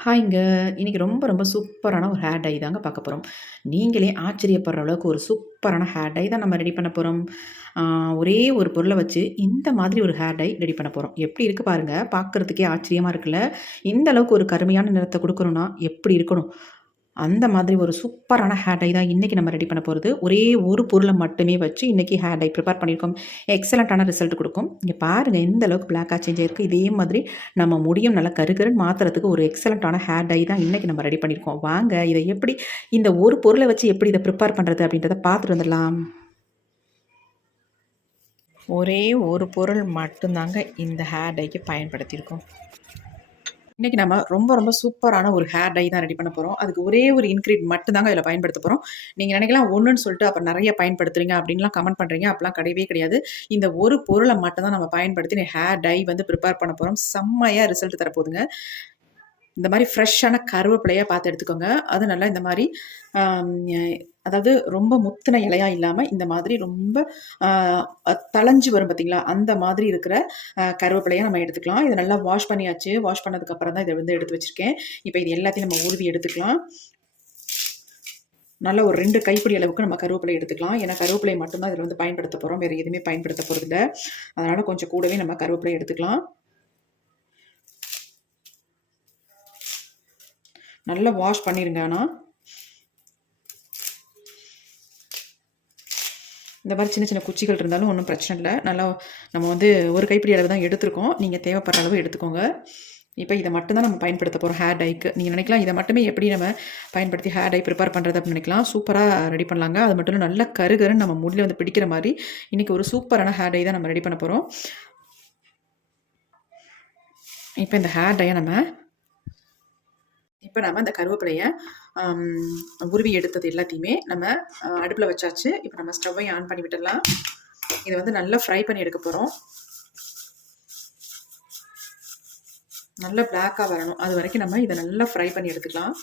ஹாய்ங்க. இன்றைக்கி ரொம்ப ரொம்ப சூப்பரான ஒரு ஹேர் டை தாங்க பார்க்க போகிறோம் நீங்களே ஆச்சரியப்படுற அளவுக்கு ஒரு சூப்பரான ஹேர் டை தான் நம்ம ரெடி பண்ண போகிறோம் ஒரே ஒரு பொருளை வச்சு இந்த மாதிரி ஒரு ஹேர் டை ரெடி பண்ண போகிறோம் எப்படி இருக்குது பாருங்கள் பார்க்கறதுக்கே ஆச்சரியமாக இருக்குல்ல. இந்த அளவுக்கு ஒரு கருமையான நிறத்த கொடுக்கணும்னா எப்படி இருக்கணும்? அந்த மாதிரி ஒரு சூப்பரான ஹேர் டை தான் இன்றைக்கி நம்ம ரெடி பண்ண போகிறது ஒரே ஒரு பொருளை மட்டுமே வச்சு இன்றைக்கி ஹேர் டை ப்ரிப்பேர் பண்ணியிருக்கோம். எக்ஸலண்ட்டான ரிசல்ட் கொடுக்கும் இங்கே பாருங்கள் எந்த அளவுக்கு பிளாக்காக சேஞ்ச் ஆயிருக்கு. இதே மாதிரி நம்ம முடியும் நல்லா கருகருன்னு மாற்றுறதுக்கு ஒரு எக்ஸலண்ட்டான ஹேர் டை தான் இன்றைக்கி நம்ம ரெடி பண்ணியிருக்கோம். வாங்க இதை எப்படி இந்த ஒரு பொருளை வச்சு எப்படி இதை ப்ரிப்பேர் பண்ணுறது அப்படின்றத பார்த்துட்டு வந்துடலாம். ஒரே ஒரு பொருள் மட்டும்தாங்க இந்த ஹேர் டைக்கு பயன்படுத்தியிருக்கோம். இன்னைக்கு நம்ம ரொம்ப ரொம்ப சூப்பரான ஒரு ஹேர் டை தான் ரெடி பண்ண போறோம். அதுக்கு ஒரே ஒரு இன்க்ரீட் மட்டும் தாங்க இதில பயன்படுத்த போறோம். நீங்க நினைக்கலாம் ஒன்றுன்னு சொல்லிட்டு அப்புறம் நிறைய பயன்படுத்துறீங்க அப்படின்லாம் கமெண்ட் பண்றீங்க. அப்போலாம் கிடையவே கிடையாது. இந்த ஒரு பொருளை மட்டும் தான் நம்ம பயன்படுத்தி ஹேர் டை வந்து ப்ரிப்பேர் பண்ண போறோம். செம்மையா ரிசல்ட் தரப்போதுங்க. இந்த மாதிரி ஃப்ரெஷ்ஷான கருவேப்பிலையாக பார்த்து எடுத்துக்கோங்க. அது நல்லா இந்த மாதிரி அதாவது ரொம்ப முத்தின இலையா இல்லாமல் இந்த மாதிரி ரொம்ப ஆ தளஞ்சு வரும் பார்த்தீங்களா? அந்த மாதிரி இருக்கிற கருவேப்பிலையாக நம்ம எடுத்துக்கலாம். இதை நல்லா வாஷ் பண்ணியாச்சு. வாஷ் பண்ணதுக்கப்புறம் தான் இதை வந்து எடுத்து வச்சுருக்கேன் இப்போ இது எல்லாத்தையும் நம்ம உருவி எடுத்துக்கலாம். நல்ல ஒரு ரெண்டு கைப்பிடி அளவுக்கு நம்ம கருவேப்பிலை எடுத்துக்கலாம். ஏன்னா கருவேப்பிலை மட்டும் தான் வந்து பயன்படுத்த போகிறோம் வேறு எதுவுமே பயன்படுத்த போகிறதில்ல அதனால் கொஞ்சம் கூடவே நம்ம கருவேப்பிலை எடுத்துக்கலாம். நல்லா வாஷ் பண்ணிடுங்க ஆனால் இந்த மாதிரி சின்ன சின்ன குச்சிகள் இருந்தாலும் ஒன்றும் பிரச்சனை இல்லை நல்லா நம்ம வந்து ஒரு கைப்பிடி அளவு தான் எடுத்திருக்கோம். நீங்கள் தேவைப்படுற அளவு எடுத்துக்கோங்க. இப்போ இதை மட்டும் தான் நம்ம பயன்படுத்த போகிறோம் ஹேர் டைக்கு. நீங்கள் நினைக்கலாம் இதை மட்டுமே எப்படி நம்ம பயன்படுத்தி ஹேர் டை ப்ரிப்பேர் பண்ணுறது அப்படின்னு நினைக்கலாம். சூப்பராக ரெடி பண்ணலாங்க. அது மட்டும் இல்லை நல்ல கருகருன்னு நம்ம முடியில் வந்து பிடிக்கிற மாதிரி இன்றைக்கி ஒரு சூப்பரான ஹேர் டை தான் நம்ம ரெடி பண்ண போகிறோம் இப்போ இந்த ஹேர் டையை நம்ம இப்போ நம்ம இந்த கருவேப்பிலையை உருவி எடுத்தது எல்லாத்தையுமே நம்ம அடுப்பில் அடுப்புல வச்சாச்சு. இப்ப நம்ம ஸ்டவ்வையும் ஆன் பண்ணி விட்டுடலாம். இதை வந்து நல்லா ஃப்ரை பண்ணி எடுக்க போறோம். நல்லா பிளாக்கா வரணும். அது வரைக்கும் நம்ம இதை நல்லா ஃப்ரை பண்ணி எடுத்துக்கலாம்.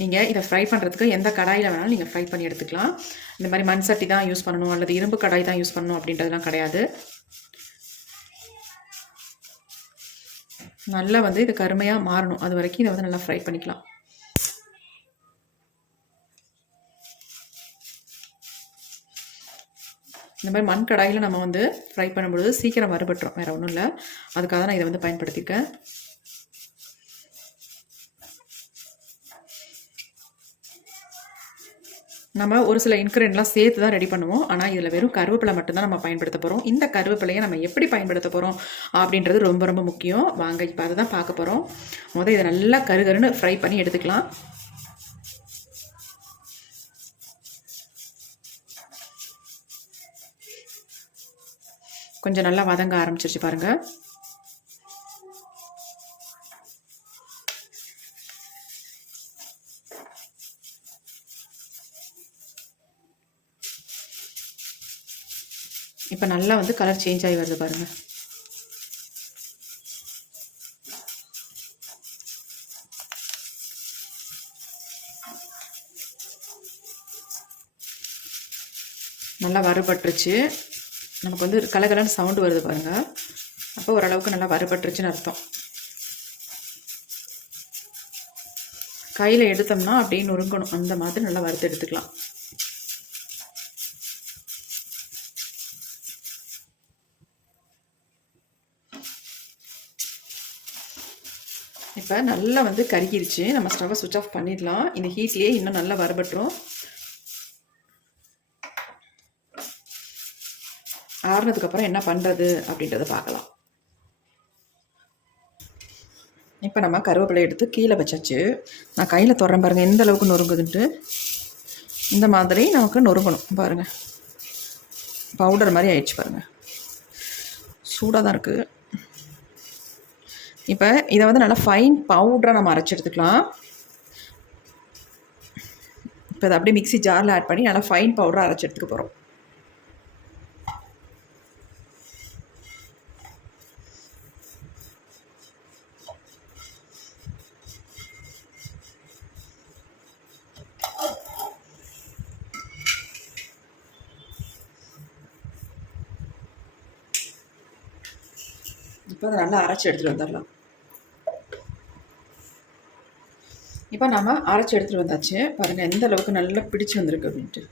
நீங்க இதை ஃப்ரை பண்றதுக்கு எந்த கடாயில் வேணாலும் நீங்க ஃப்ரை பண்ணி எடுத்துக்கலாம். இந்த மாதிரி மண் சட்டி தான் யூஸ் பண்ணணும் அல்லது இரும்பு கடாய் தான் யூஸ் பண்ணணும் அப்படின்றதுலாம் கிடையாது. நல்லா வந்து இது கருமையாக மாறணும். அது வரைக்கும் இதை வந்து நல்லா ஃப்ரை பண்ணிக்கலாம். இந்த மாதிரி மண் கடாயில் நம்ம வந்து ஃப்ரை பண்ணும்பொழுது சீக்கிரம் வறுபட்டுரும். வேறு ஒன்றும் இல்லை அதுக்காக தான் நான் இதை வந்து பயன்படுத்தியிருக்கேன். நம்ம ஒரு சில இன்க்ரீடியன்ட்லாம் சேர்த்து தான் ரெடி பண்ணுவோம். ஆனால் இதில் வெறும் கருவேப்பிலை மட்டும்தான் நம்ம பயன்படுத்த போகிறோம் இந்த கருவேப்பிலையை நம்ம எப்படி பயன்படுத்த போகிறோம் அப்படின்றது ரொம்ப ரொம்ப முக்கியம். வாங்க இப்போ அதை தான் பார்க்க போகிறோம் முதல் இதை நல்லா கருகருன்னு ஃப்ரை பண்ணி எடுத்துக்கலாம். கொஞ்சம் நல்லா வதங்க ஆரம்பிச்சிருச்சு பாருங்கள் இப்போ நல்லா வந்து கலர் சேஞ்ச் ஆகி வருது பாருங்கள் நல்லா வறுபட்டுருச்சு. நமக்கு வந்து கலகலன்னு சவுண்டு வருது பாருங்க. அப்போ ஓரளவுக்கு நல்லா வறுபட்டுருச்சுன்னு அர்த்தம். கையில் எடுத்தோம்னா அப்படியே நொறுங்கணும். அந்த மாதிரி நல்லா வறுத்து எடுத்துக்கலாம். இப்போ நல்லா வந்து கருகிருச்சு. நம்ம ஸ்டவ்வை சுவிட்ச் ஆஃப் பண்ணிடலாம். இந்த ஹீட்லேயே இன்னும் நல்லா வறுபட்டுரும். ஆறுனதுக்கப்புறம் என்ன பண்ணுறது அப்படின்றத பார்க்கலாம். இப்போ நம்ம கருவேப்பிலை எடுத்து கீழே வச்சாச்சு. நான் கையில் தொடரேன் பாருங்கள் எந்த அளவுக்கு நொறுங்குதுன்ட்டு. இந்த மாதிரி நமக்கு நொறுங்கணும். பாருங்கள் பவுடர் மாதிரி ஆயிடுச்சு பாருங்கள் சூடாக தான் இருக்குது இப்போ இதை வந்து நல்லா ஃபைன் பவுடரா நம்ம அரைச்சி எடுத்துக்கலாம். இப்போ அதை அப்படியே மிக்சி ஜாரில் ஆட் பண்ணி நல்லா ஃபைன் பவுடராக அரைச்சி எடுத்துக்க போகிறோம் இப்போ அதை நல்லா அரைச்சி எடுத்துகிட்டு வந்துடலாம். இப்போ நாம் அரைச்சி எடுத்துகிட்டு வந்தாச்சு. பாருங்கள் எந்த அளவுக்கு நல்லா பிடிச்சு வந்திருக்கு அப்படின்ட்டு.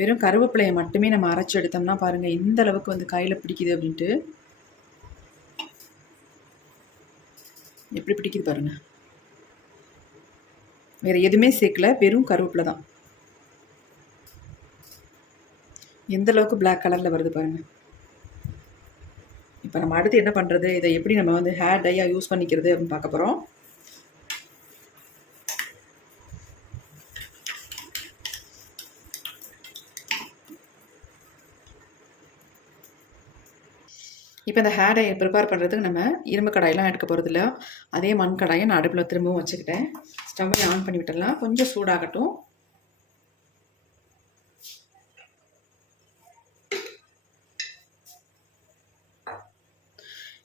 வெறும் கருவேப்பிலையை மட்டுமே நம்ம அரைச்சி எடுத்தோம்னா பாருங்கள் இந்த அளவுக்கு வந்து கையில் பிடிக்குது அப்படின்ட்டு. எப்படி பிடிக்குது பாருங்கள் வேறு எதுவுமே சேர்க்கல வெறும் கருவேப்பிலை தான். எந்த அளவுக்கு பிளாக் கலரில் வருது பாருங்கள் இப்போ நம்ம அடுத்து என்ன பண்ணுறது இதை எப்படி நம்ம வந்து ஹேர் டையாக யூஸ் பண்ணிக்கிறது அப்படின்னு பார்க்க போகிறோம் இப்போ இந்த ஹேர் டையை ப்ரிப்பேர் பண்ணுறதுக்கு நம்ம இரும்பு கடாயெல்லாம் எடுக்க போகிறதில்ல அதே மண் கடாயை நான் அடுப்பில் திரும்பவும் வச்சுக்கிட்டேன். ஸ்டவ்வை ஆன் பண்ணி விட்டுடலாம். கொஞ்சம் சூடாகட்டும்.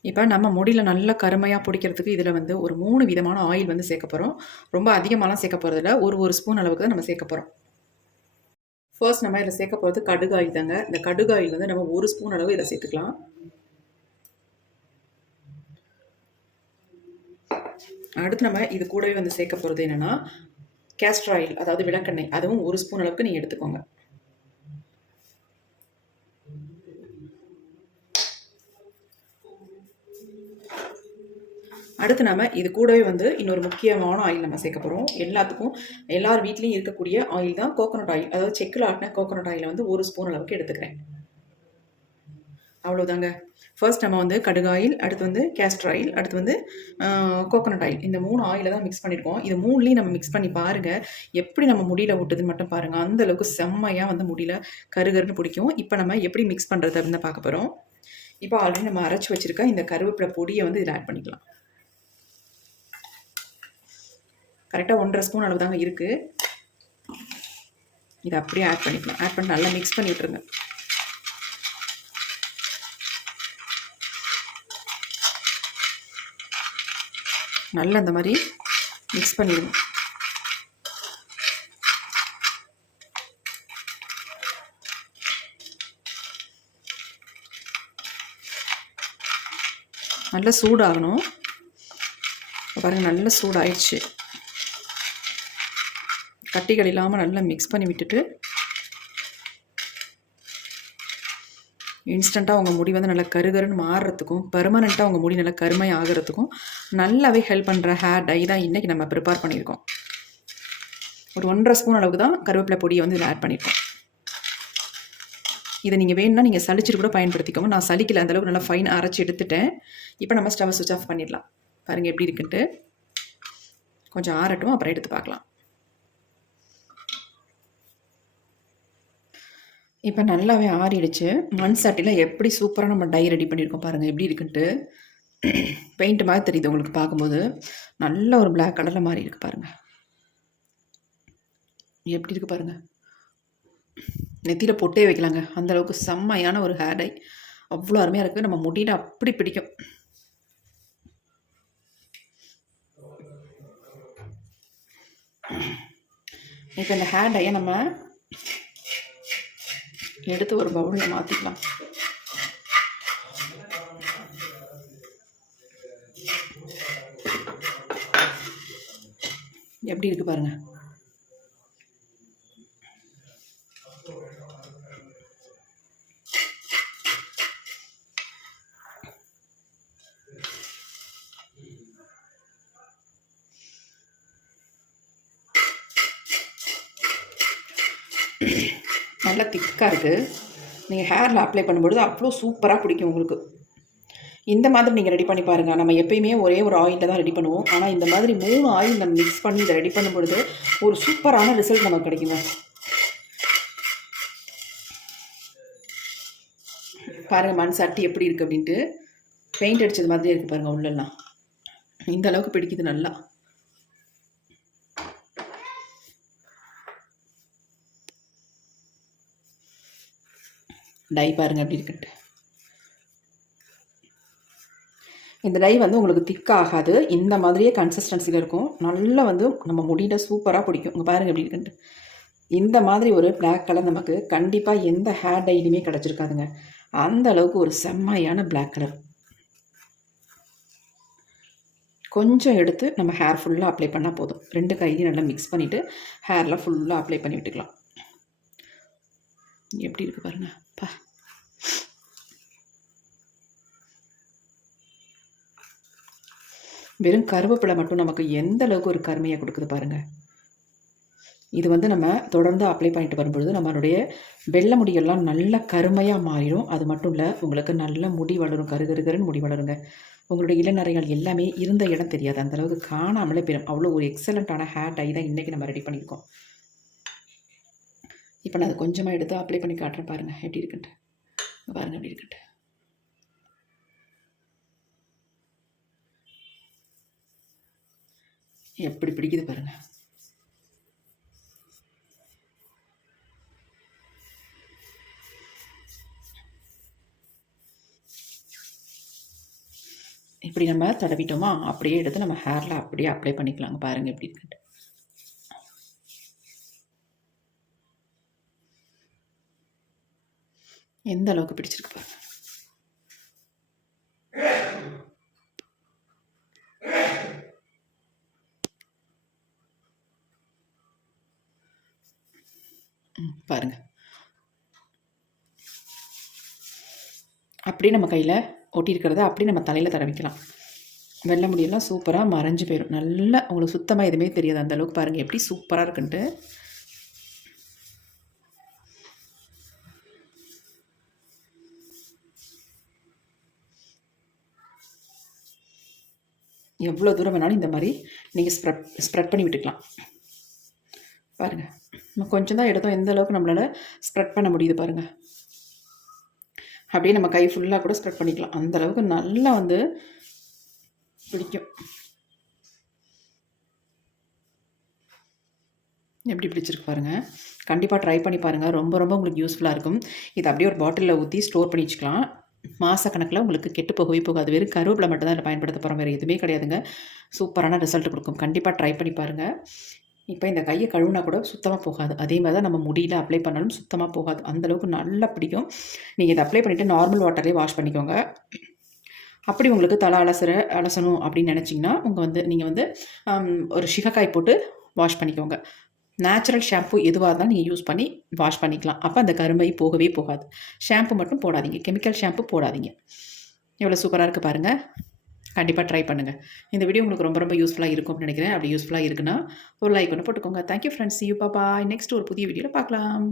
இப்போ நம்ம முடியில் நல்ல கருமையாக பிடிக்கிறதுக்கு இதில் வந்து ஒரு மூணு விதமான ஆயில் வந்து சேர்க்க போகிறோம் ரொம்ப அதிகமாகலாம் சேர்க்க போகிறதில்ல ஒரு ஒரு ஸ்பூன் அளவுக்கு தான் நம்ம சேர்க்க போகிறோம் ஃபர்ஸ்ட் நம்ம இதில் சேர்க்க போகிறது கடுகாயில் தாங்க. இந்த கடுகாயில் வந்து நம்ம ஒரு ஸ்பூன் அளவு இதில் சேர்த்துக்கலாம். அடுத்து நம்ம இது கூடவே வந்து சேர்க்க போகிறது என்னென்னா கேஸ்ட்ராயில் அதாவது விளக்கெண்ணெய். அதுவும் ஒரு ஸ்பூன் அளவுக்கு நீங்கள் எடுத்துக்கோங்க. அடுத்து நம்ம இது கூடவே வந்து இன்னொரு முக்கியமான ஆயில் நம்ம சேர்க்க போகிறோம் எல்லாத்துக்கும் எல்லார் வீட்லேயும் இருக்கக்கூடிய ஆயில் தான் கோகோனட் ஆயில் அதாவது செக்கில் ஆட்டின கோகோனட் ஆயில் வந்து ஒரு ஸ்பூன் அளவுக்கு எடுத்துக்கிறேன். அவ்வளோதாங்க ஃபர்ஸ்ட் நம்ம வந்து கடுகு ஆயில் அடுத்து வந்து கேஸ்டர் ஆயில் அடுத்து வந்து கோகோனட் ஆயில் இந்த மூணு ஆயிலை தான் மிக்ஸ் பண்ணியிருக்கோம் இது மூணுலேயும் நம்ம மிக்ஸ் பண்ணி பாருங்கள் எப்படி நம்ம முடியில் விட்டுதுன்னு மட்டும் பாருங்கள் அந்த அளவுக்கு செம்மையாக வந்து முடியல. கருகருன்னு பிடிக்கும். இப்போ நம்ம எப்படி மிக்ஸ் பண்ணுறது அப்படின்னு பார்க்க போகிறோம் இப்போ ஆல்ரெடி நம்ம அரைச்சி வச்சுருக்க இந்த கருவேப்பிலை பொடியை வந்து இதில் ஆட் பண்ணிக்கலாம். கரெக்டாக ஒன்றரை ஸ்பூன் அளவு தாங்க இருக்குது இதை அப்படியே ஆட் பண்ணிக்கலாம். ஆட் பண்ணி நல்லா மிக்ஸ் பண்ணி விட்ருங்க நல்லா இந்த மாதிரி மிக்ஸ் பண்ணிடுங்க. நல்லா சூடாகணும். பாருங்கள் நல்லா சூடாயிடுச்சு. கட்டிகள் இல்லாமல் நல்லா மிக்ஸ் பண்ணி விட்டுட்டு இன்ஸ்டண்ட்டாக உங்கள் முடி வந்து நல்லா கருகருன்னு மாறுறதுக்கும் பெர்மனெண்ட்டாக உங்கள் முடி நல்லா கருமை ஆகிறதுக்கும் நல்லாவே ஹெல்ப் பண்ணுற ஹேர் டை தான் இன்றைக்கி நம்ம ப்ரிப்பேர் பண்ணியிருக்கோம். ஒரு ஒன்றரை ஸ்பூன் அளவுக்கு தான் கருவேப்பிலை பொடியை வந்து இதில் ஆட் பண்ணியிருக்கோம். இதை நீங்கள் வேணும்னா நீங்கள் சளிச்சிட்டு கூட பயன்படுத்திக்கோங்க. நான் சளிக்கல அந்தளவுக்கு நல்லா ஃபைன் அரைச்சி எடுத்துட்டேன். இப்போ நம்ம ஸ்டவ் சுவிச் ஆஃப் பண்ணிடலாம். பாருங்கள் எப்படி இருக்குன்ட்டு. கொஞ்சம் ஆறட்டும் அப்புறம் எடுத்து பார்க்கலாம். இப்போ நல்லாவே ஆறிடுச்சு. மண் சட்டியில் எப்படி சூப்பராக நம்ம டை ரெடி பண்ணியிருக்கோம் பாருங்கள் எப்படி இருக்குன்ட்டு பெயிண்ட் மாதிரி தெரியுது உங்களுக்கு பார்க்கும்போது. நல்ல ஒரு பிளாக் கலரில் மாறி இருக்கு பாருங்கள் எப்படி இருக்குது பாருங்கள் நெத்தியில் பொட்டே வைக்கலாங்க. அந்தளவுக்கு செம்மையான ஒரு ஹேர் டை. அவ்வளோ அருமையாக இருக்குது நம்ம முடியில் அப்படி பிடிக்கும். இப்போ இந்த ஹேர் டையை நம்ம எடுத்து ஒரு பவுலில் மாற்றிக்கலாம் எப்படி இருக்குது பாருங்கள் நல்லா திக்காக இருக்குது நீங்கள் ஹேரில் அப்ளை பண்ணும்பொழுது அவ்வளோ சூப்பராக பிடிக்கும் உங்களுக்கு. இந்த மாதிரி நீங்கள் ரெடி பண்ணி பாருங்கள் நம்ம எப்பயுமே ஒரே ஒரு ஆயிலில் தான் ரெடி பண்ணுவோம். ஆனால் இந்த மாதிரி மூணு ஆயில் நம்ம மிக்ஸ் பண்ணி இதை ரெடி பண்ணும்பொழுது ஒரு சூப்பரான ரிசல்ட் நமக்கு கிடைக்குங்க. பாருங்கள் மண் சட்டி எப்படி இருக்குது அப்படின்ட்டு. பெயிண்ட் அடித்தது மாதிரி இருக்குது பாருங்கள் உள்ளெல்லாம். இந்த அளவுக்கு பிடிக்குது நல்லா. டை பாருங்கள் அப்படி இருக்குன்ட்டு இந்த டை வந்து உங்களுக்கு திக்காகாது இந்த மாதிரியே கன்சிஸ்டன்சியில் இருக்கும். நல்லா வந்து நம்ம முடியில் சூப்பராக பிடிக்கும். இங்கே பாருங்கள் எப்படி இருக்குன்ட்டு இந்த மாதிரி ஒரு பிளாக் கலர் நமக்கு கண்டிப்பாக எந்த ஹேர் டைலையுமே கிடச்சிருக்காதுங்க. அந்த அளவுக்கு ஒரு செம்மையான பிளாக் கலர் கொஞ்சம் எடுத்து நம்ம ஹேர் ஃபுல்லாக அப்ளை பண்ணால் போதும். ரெண்டு கையிலையும் நல்லா மிக்ஸ் பண்ணிவிட்டு ஹேரில் ஃபுல்லாக அப்ளை பண்ணி விட்டுக்கலாம். எப்படி இருக்குது பாருங்கள் வெறும் கருவேப்பிலை மட்டும் நமக்கு எந்த அளவுக்கு ஒரு கருமையை கொடுக்குது பாருங்கள் இது வந்து நம்ம தொடர்ந்து அப்ளை பண்ணிட்டு வரும்பொழுது நம்மளுடைய வெள்ளை முடியெல்லாம் நல்ல கருமையாக மாறிடும். அது மட்டும் இல்லை உங்களுக்கு நல்ல முடி வளரும். கரு முடி வளருங்க. உங்களுடைய இளநரைகள் எல்லாமே இருந்த இடம் தெரியாது. அந்தளவுக்கு காணாமலே போயிடும். அவ்வளோ ஒரு எக்ஸலண்ட்டான ஹேர் டை தான் இன்றைக்கி நம்ம ரெடி பண்ணியிருக்கோம். இப்போ நான் அதை கொஞ்சமாக எடுத்து அப்ளை பண்ணி காட்டுறேன் பாருங்கள் எப்படி இருக்குன்ட்டு. பாருங்கள் எப்படி இருக்குன்ட்டு. எப்படி பிடிக்குது பாருங்கள் இப்படி நம்ம தடவிட்டோமா? அப்படியே எடுத்து நம்ம ஹேரில் அப்படியே அப்ளை பண்ணிக்கலாங்க. பாருங்கள் எப்படி இருக்குன்ட்டு. எந்த அளவுக்கு பிடிச்சிருக்கு பாருங்க. ம், பாருங்க. அப்படியே நம்ம கையில் ஒட்டியிருக்கிறத அப்படியே நம்ம தலையில் தடவிக்கலாம் வெள்ள முடியெல்லாம் சூப்பராக மறைஞ்சு போயிடும் நல்லா உங்களுக்கு சுத்தமாக எதுவுமே தெரியாது அந்த அளவுக்கு பாருங்கள் எப்படி சூப்பராக இருக்குன்ட்டு. எவ்வளோ தூரம் வேணாலும் இந்த மாதிரி நீங்கள் ஸ்ப்ரெட் ஸ்ப்ரெட் பண்ணி விட்டுக்கலாம். பாருங்கள் நம்ம கொஞ்சம் தான் எடுத்தோம். எந்த அளவுக்கு நம்மளால் ஸ்ப்ரெட் பண்ண முடியுது பாருங்கள் அப்படியே நம்ம கை ஃபுல்லாக கூட ஸ்ப்ரெட் பண்ணிக்கலாம். அந்த அளவுக்கு நல்லா வந்து பிடிக்கும். எப்படி பிடிச்சிருக்கு பாருங்கள் கண்டிப்பாக ட்ரை பண்ணி பாருங்கள் ரொம்ப ரொம்ப உங்களுக்கு யூஸ்ஃபுல்லாக இருக்கும். இது அப்படியே ஒரு பாட்டிலில் ஊற்றி ஸ்டோர் பண்ணி வச்சுக்கலாம். மாதக்கணக்கில் உங்களுக்கு கெட்டு போகவே போகாது. வெறும் கருவேப்பிலை மட்டும் தான் பயன்படுத்த போகிறோம் வேறு எதுவுமே கிடையாதுங்க. சூப்பரான ரிசல்ட் கொடுக்கும். கண்டிப்பாக ட்ரை பண்ணி பாருங்கள் இப்போ இந்த கையை கழுவுனா கூட சுத்தமாக போகாது. அதே மாதிரி தான் நம்ம முடியல அப்ளை பண்ணாலும் சுத்தமாக போகாது. அந்தளவுக்கு நல்லா பிடிக்கும். நீங்கள் இதை அப்ளை பண்ணிவிட்டு நார்மல் வாட்டர்லேயே வாஷ் பண்ணிக்கோங்க. அப்படி உங்களுக்கு தலை அலசுற அலசணும் அப்படின்னு நினச்சிங்கன்னா உங்கள் வந்து நீங்கள் வந்து ஒரு சிகக்காய் போட்டு வாஷ் பண்ணிக்கோங்க. நேச்சுரல் ஷாம்பு எதுவாக இருந்தாலும் நீங்கள் யூஸ் பண்ணி வாஷ் பண்ணிக்கலாம். அப்போ அந்த கருமை போகவே போகாது. ஷாம்பு மட்டும் போடாதீங்க. கெமிக்கல் ஷாம்பு போடாதீங்க. எவ்வளோ சூப்பராக இருக்குது பாருங்கள் கண்டிப்பாக ட்ரை பண்ணுங்கள் இந்த வீடியோ உங்களுக்கு ரொம்ப ரொம்ப யூஸ்ஃபுல்லாக இருக்கும்னு நினைக்கிறேன். அப்படி யூஸ்ஃபுல்லாக இருக்குன்னா ஒரு லைக் ஒன்று போட்டுக்கோங்க. தேங்க்யூ ஃப்ரெண்ட்ஸ் யூ பாப்பா நெக்ஸ்ட் ஒரு புதிய வீடியோவில் பார்க்கலாம்.